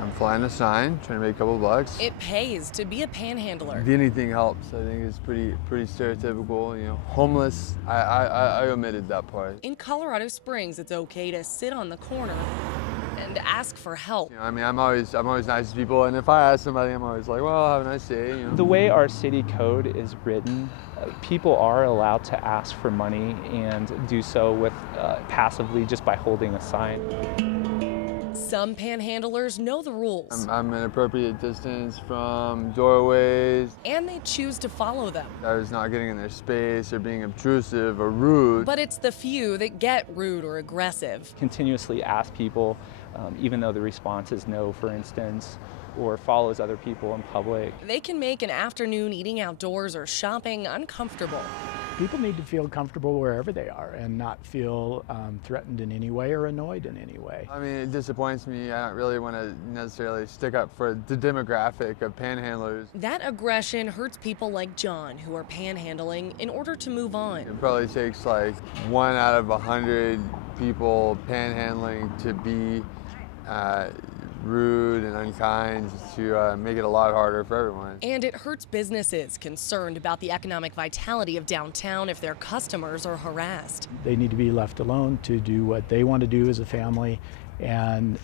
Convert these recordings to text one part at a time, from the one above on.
I'm flying a sign, trying to make a couple bucks. It pays to be a panhandler. Anything helps. I think it's pretty stereotypical. You know, homeless. I omitted that part. In Colorado Springs, it's okay to sit on the corner and ask for help. You know, I mean, I'm always nice to people, and if I ask somebody, I'm always like, well, have a nice day. You know? The way our city code is written, people are allowed to ask for money and do so with passively just by holding a sign. Some panhandlers know the rules. I'm an appropriate distance from doorways. And they choose to follow them. I was not getting in their space or being obtrusive or rude. But it's the few that get rude or aggressive. Continuously ask people, even though the response is no, for instance, or follows other people in public. They can make an afternoon eating outdoors or shopping uncomfortable. People need to feel comfortable wherever they are and not feel threatened in any way or annoyed in any way. I mean, it disappoints me. I don't really want to necessarily stick up for the demographic of panhandlers. That aggression hurts people like John, who are panhandling in order to move on. It probably takes like 1 out of 100 people panhandling to be rude and unkind to make it a lot harder for everyone. And it hurts businesses concerned about the economic vitality of downtown if their customers are harassed. They need to be left alone to do what they want to do as a family, and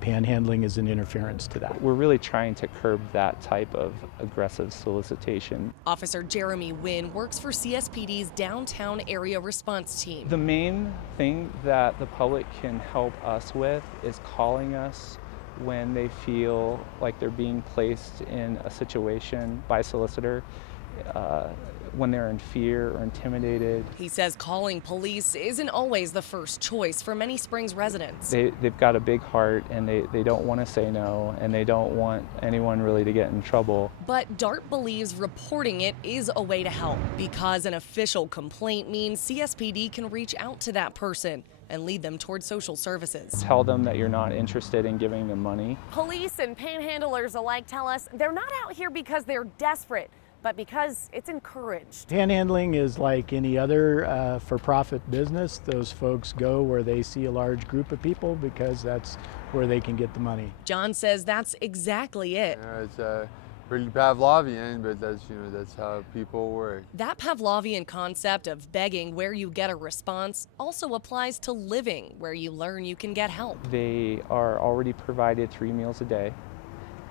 panhandling is an interference to that. We're really trying to curb that type of aggressive solicitation. Officer Jeremy Wynn works for CSPD's downtown area response team. The main thing that the public can help us with is calling us when they feel like they're being placed in a situation by a solicitor, when they're in fear or intimidated. He says calling police isn't always the first choice for many Springs residents. They've got a big heart, and they don't want to say no, and they don't want anyone really to get in trouble. But DART believes reporting it is a way to help, because an official complaint means CSPD can reach out to that person and lead them towards social services. Tell them that you're not interested in giving them money. Police and panhandlers alike tell us they're not out here because they're desperate, but because it's encouraged. Panhandling is like any other for-profit business. Those folks go where they see a large group of people because that's where they can get the money. John says that's exactly it. You know, it's pretty Pavlovian, but that's how people work. That Pavlovian concept of begging where you get a response also applies to living where you learn you can get help. They are already provided 3 meals a day.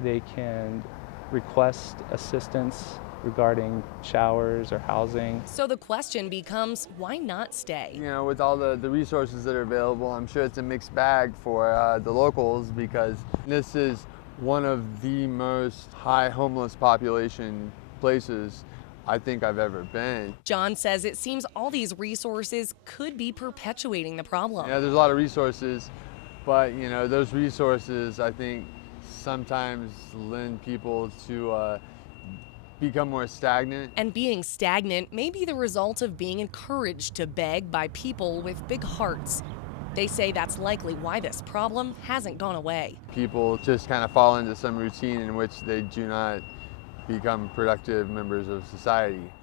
They can request assistance regarding showers or housing. So the question becomes, why not stay? You know, with all the resources that are available, I'm sure it's a mixed bag for the locals, because this is one of the most high homeless population places I think I've ever been. John says it seems all these resources could be perpetuating the problem. Yeah, there's a lot of resources, but you know, those resources I think sometimes lend people to become more stagnant. And being stagnant may be the result of being encouraged to beg by people with big hearts. They say that's likely why this problem hasn't gone away. People just kind of fall into some routine in which they do not become productive members of society.